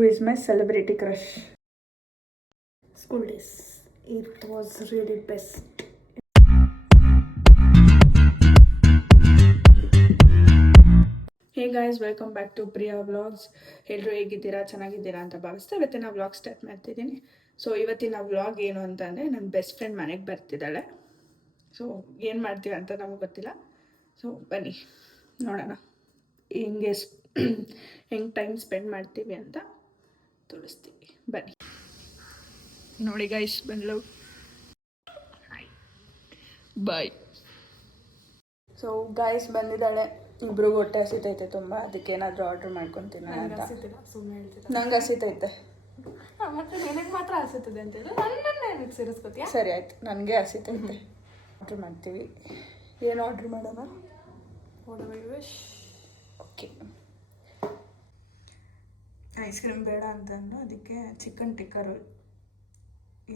Who is my celebrity crush? School days. It was really best. Hey guys, welcome back to Priya vlogs. ಎಲ್ಲರೂ ಹೇಗಿದ್ದೀರಾ, ಚೆನ್ನಾಗಿದ್ದೀರಾ ಅಂತ ಭಾವಿಸ್ತಾ ಇವತ್ತಿನ ವ್ಲಾಗ್ ಸ್ಟಾರ್ಟ್ ಮಾಡ್ತಿದ್ದೀನಿ. ಸೊ ಇವತ್ತಿನ ವ್ಲಾಗ್ ಏನು ಅಂತಂದರೆ, ನನ್ನ ಬೆಸ್ಟ್ ಫ್ರೆಂಡ್ ಮನೆಗೆ ಬರ್ತಿದ್ದಾಳೆ. ಸೊ ಏನು ಮಾಡ್ತೀವಿ ಅಂತ ನಮಗೆ ಗೊತ್ತಿಲ್ಲ. ಸೊ ಬನ್ನಿ ನೋಡೋಣ ಹೆಂಗೆ ಹೆಂಗೆ ಟೈಮ್ ಸ್ಪೆಂಡ್ ಮಾಡ್ತೀವಿ ಅಂತ ತೋರಿಸ್ತೀವಿ. ಬನ್ನಿ ನೋಡಿ ಗೈಸ್, ಬಂದ್ಲು. ಬಾಯ್. ಸೊ ಗಾಯ್ಸ್ ಬಂದಿದ್ದಾಳೆ. ಇಬ್ರಿಗೂ ಹೊಟ್ಟೆ ಹಸಿತೈತೆ ತುಂಬ, ಅದಕ್ಕೆ ಏನಾದರೂ ಆರ್ಡ್ರ್ ಮಾಡ್ಕೊತೀನಿ ಅಂತ. ನಂಗೆ ಹಸಿತೈತೆ. ಮತ್ತೆ ನಿನಗೆ ಮಾತ್ರ ಹಸಿತದೆ ಅಂತ ಹೇಳಿ ನನ್ನನ್ನು ಸೇರಿಸ್ಕೊತೀಯ? ಸರಿ ಆಯ್ತು, ನನಗೆ ಹಸಿತೈತೆ. ಆರ್ಡ್ರ್ ಮಾಡ್ತೀವಿ. ಏನು ಆರ್ಡ್ರ್ ಮಾಡೋಣ? ಓಕೆ, ಐಸ್ ಕ್ರೀಮ್ ಬೇಡ ಅಂತಂದು ಅದಕ್ಕೆ ಚಿಕನ್ ಟಿಕ್ಕಾ ರೋಲ್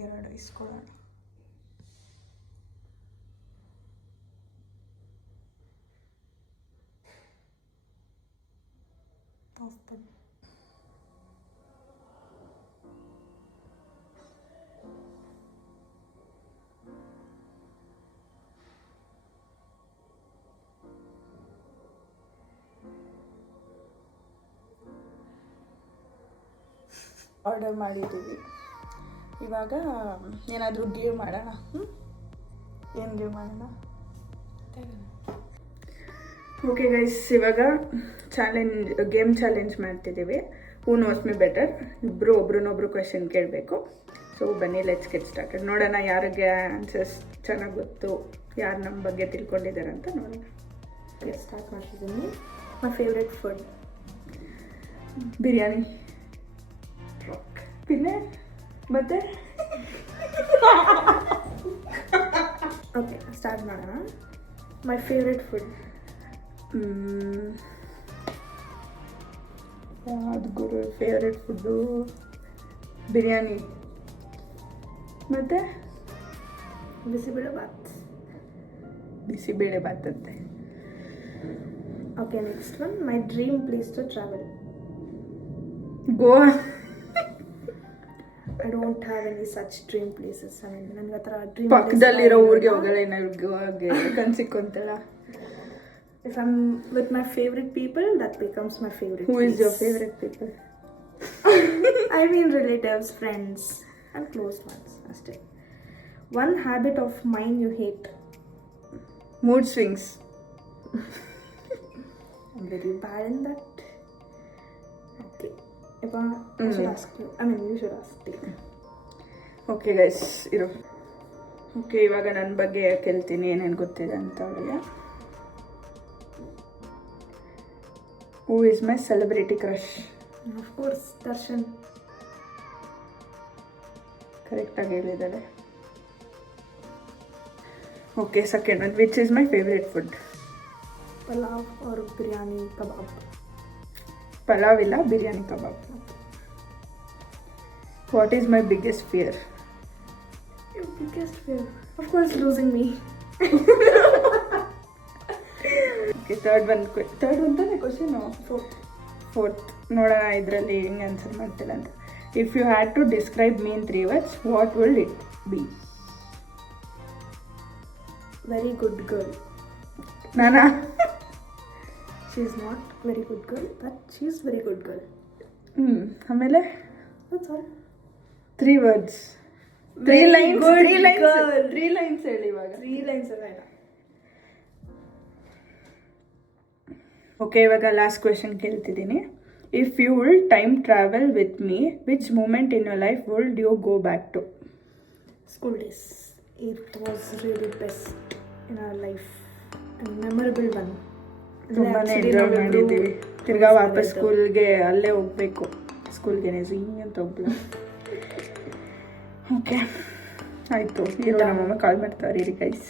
2 ಇಸ್ಕೊಳ್ಳೋಣ. ಆರ್ಡರ್ ಮಾಡಿದ್ದೀವಿ. ಇವಾಗ ಏನಾದರೂ ಗೇಮ್ ಮಾಡೋಣ. ಏನು ಗೇಮ್ ಮಾಡೋಣ? ಓಕೆ ಗೈಸ್, ಇವಾಗ ಗೇಮ್ ಚಾಲೆಂಜ್ ಮಾಡ್ತಿದ್ದೀವಿ. Who knows me better. ಇಬ್ಬರು ಒಬ್ರನ್ನೊಬ್ರು ಕ್ವೆಶನ್ ಕೇಳಬೇಕು. ಸೊ ಬನ್ನಿ, ಲೆಟ್ಸ್ ಗೆಟ್ ಸ್ಟಾರ್ಟೆಡ್. ನೋಡೋಣ ಯಾರಿಗೆ ಆನ್ಸರ್ಸ್ ಚೆನ್ನಾಗಿ ಗೊತ್ತು, ಯಾರು ನಮ್ಮ ಬಗ್ಗೆ ತಿಳ್ಕೊಂಡಿದ್ದಾರೆ ಅಂತ ನೋಡೋಣ. ಸ್ಟಾರ್ಟ್ ಮಾಡ್ತಿದ್ದೀನಿ. ಮೈ ಫೇವ್ರೆಟ್ ಫುಡ್ ಬಿರಿಯಾನಿ. പിന്നെ ಮತ್ತೆ ಓಕೆ ಸ್ಟಾರ್ಟ್ ಮಾಡೋಣ. ಮೈ ಫೇವ್ರೆಟ್ ಫುಡ್ ಯಾವುದು ಗುರು ಫೇವ್ರೆಟ್ ಫುಡ್ಡು? ಬಿರಿಯಾನಿ. ಮತ್ತು ಬಿಸಿಬೇಳೆ ಬಾತ್. ಬಿಸಿಬೇಳೆ ಬಾತ್ ಅಂತೆ. Okay, next one. My dream place to travel. Goa. I don't have any such dream places. I mean, ನನಗೆ ಆ ಥರ ಡ್ರೀಮ್ ಪಕ್ಕದಲ್ಲಿರೋ ಊರಿಗೆ ಹೋಗಲ್ಲ, ಏನಾದ್ರು ಗೋವಾಗೆ ಕನ್ಸಿಕ್ಕೊಂತಲ್ಲ. If I'm with my favorite people, that becomes my favorite Who place. is your favorite people? I mean relatives, friends and close ones. ಅಷ್ಟೇ. One habit of mine you hate. Mood swings. I'm very bad in that. Okay. If I should ask you. I mean, you should ask me. Okay guys, ಇರು. Okay, ಇವಾಗ ನನ್ನ ಬಗ್ಗೆ ಕೇಳ್ತೀನಿ ಏನೇನು ಗೊತ್ತಿದೆ ಅಂತ ಅವಳಿಗೆ. Who is my celebrity crush? Of course, Darshan. ಕರೆಕ್ಟಾಗಿ ಹೇಳಿದ್ದಾಳೆ. Okay, second one. Which is my favourite food? Palav or biryani kebab. Pulao ಇಲ್ಲ, biryani kebab. What is my biggest fear? Your biggest fear? Of course, losing me. Okay, third one ತಾನೆ question? Fourth. ನೋಡೋಣ ಇದರಲ್ಲಿ ಹೆಂಗೆ answer ಮಾಡ್ತಿಲ್ಲ ಅಂತ. If you had to describe me in 3 words, what will it be? Very good girl. ನಾನಾ? She's not very good girl, but she's very good girl. ಆಮೇಲೆ That's all. 3 words. Very 3 lines. good 3 lines. girl. 3 lines ಹೇಳಿ ಇವಾಗ. 3 lines ಅಲ್ಲ. Okay, ಇವಾಗ last question ಕೇಳ್ತಿದ್ದೀನಿ. If you will time travel with me, which moment in your life will you go back to? School days. It was really best in our life and memorable one. ತುಂಬಾನೇ enjoy ಮಾಡಿದ್ದೀವಿ. ತಿರ್ಗಾ ವಾಪಸ್ ಸ್ಕೂಲ್ಗೆ ಅಲ್ಲೇ ಹೋಗ್ಬೇಕು. ಸ್ಕೂಲ್ಗೆ ಝೀಂಗ್ ಅಂತ ಹೋಗ್ಬೇಕು. ಓಕೆ, ಆಯಿತು. ಇರೋ, ನಮ್ಮಮ್ಮ ಕಾಲ್ ಮಾಡ್ತಾರೆ. ಇರಿ ಗೈಸ್.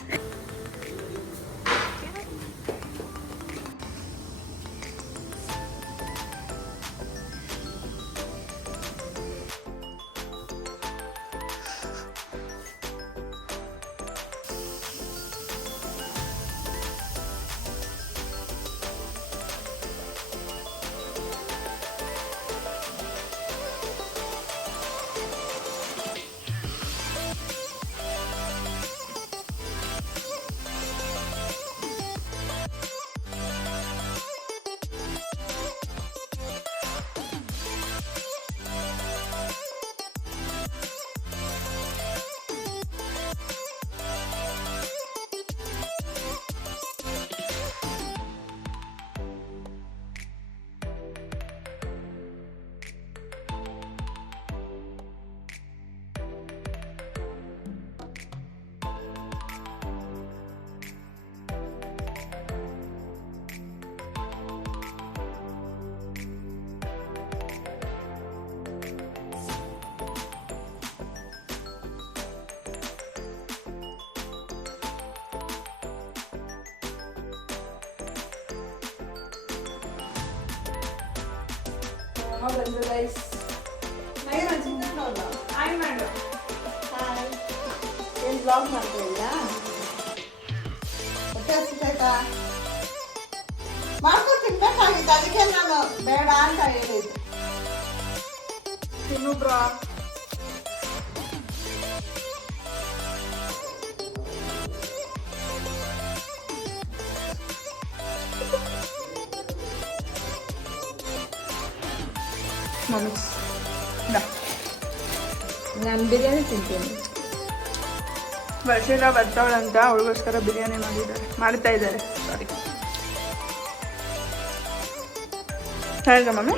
ಅಮ್ಮ ಬಂದು ಗೈಸ್ ಹಾಯ್ ಮಾಡು. ಏನು ಬ್ಲಾಗ್ ಮಾಡ್ತಾ ಇಲ್ಲ ಹೊಟ್ಟೆ ಹಸಿತೈತಾ ಮಾಡ್ಕೊಂಡು ತಿನ್ಬೇಕಾಗಿತ್ತು ಅದಕ್ಕೆ ನಾನು ಬೇಡ ಅಂತ ಹೇಳಿದ್ದು ತಿನ್ನು ಬ್ರಾ. ಮಮ್ಮಿಸ್ ನಾನು ಬಿರಿಯಾನಿ ತಿಂತೀನಿ ವರ್ಷದ ಬರ್ತಾವಳಂತ ಅವಳಿಗೋಸ್ಕರ ಬಿರಿಯಾನಿ ಮಾಡ್ತಾ ಇದ್ದಾರೆ ಸಾರಿ ಹೇಳ ಮಮ್ಮಿ.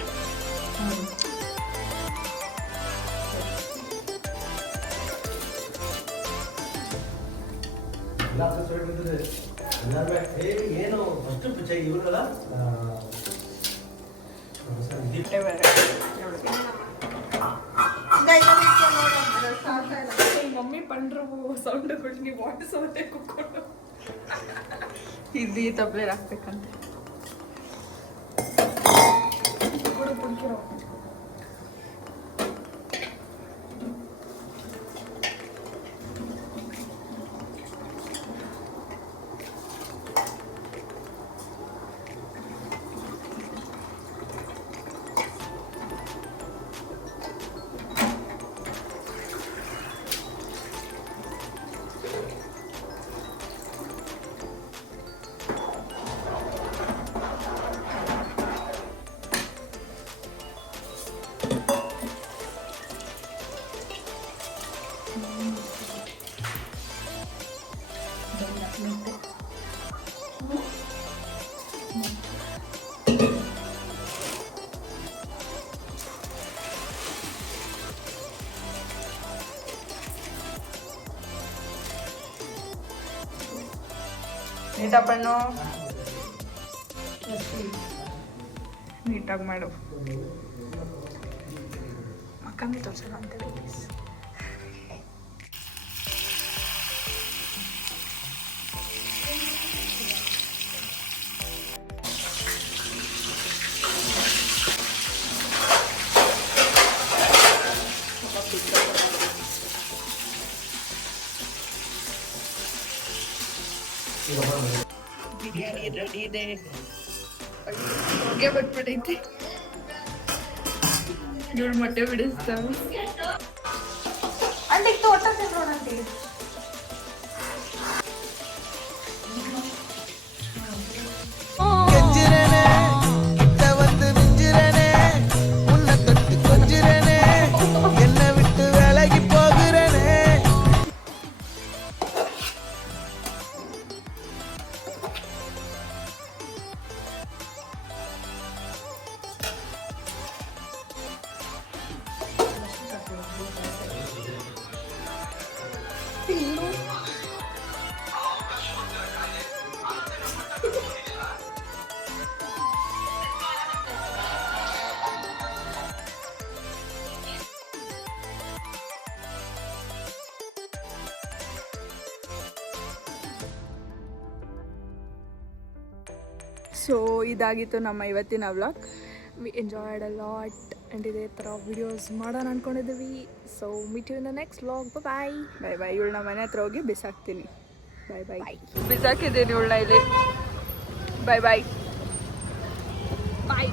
ಏನು ಫಸ್ಟ್ ಇವ್ರಲ್ಲ ಮಮ್ಮಿ ಪಂಡ್ರು ಸೌಂಡ್ಗಳು ನೀವು ವಾಟರ್ ಸೌಂಡೇ ಕುಕ್ಕೊಂಡು ಇದು ಈ ತಪ್ಪಲೆ ಹಾಕ್ಬೇಕಂತೆ. ನೀಟಪ್ಪಣ್ಣು ನೀಟಾಗಿ ಮಾಡು. ಮಕ್ಕಂಗೆ ತೋರ್ಸಲ್ಲ ಅಂತೇಳಿ ಪ್ಲೀಸ್. ಬಿರಿಯಾನಿ ರೆಡಿ ಇದೆ. ಹೊಗೆ ಬಿಟ್ಬಿಟ್ಟೈತೆ ಇವಳು ಮೊಟ್ಟೆ ಬಿಡಿಸ್ತಾವೆ. అంటే తోట తినోడండి கெஞ்சிரனே கிட்ட வந்து மிஞ்சிரனே உன்னை தொட்டு கொஞ்சிரனே என்னை விட்டு விலகி போகிறனே ಸೊ ಇದಾಗಿತ್ತು ನಮ್ಮ ಇವತ್ತಿನ vlog. We enjoyed a lot and ಇದೇ ಥರ ವಿಡಿಯೋಸ್ ಮಾಡೋಣ ಅಂದ್ಕೊಂಡಿದ್ದೀವಿ. So meet you in the next vlog. Bye bye bye. ಇವಳನ್ನ ಮನೆ ಹತ್ರ ಹೋಗಿ ಬಿಸಾಕ್ತೀನಿ. ಬಾಯ್ ಬಾಯ್. ಬಿಸಾಕಿದ್ದೀನಿ ಇವಳನ್ನ ಇಲ್ಲಿ. ಬಾಯ್ ಬಾಯ್ ಬಾಯ್.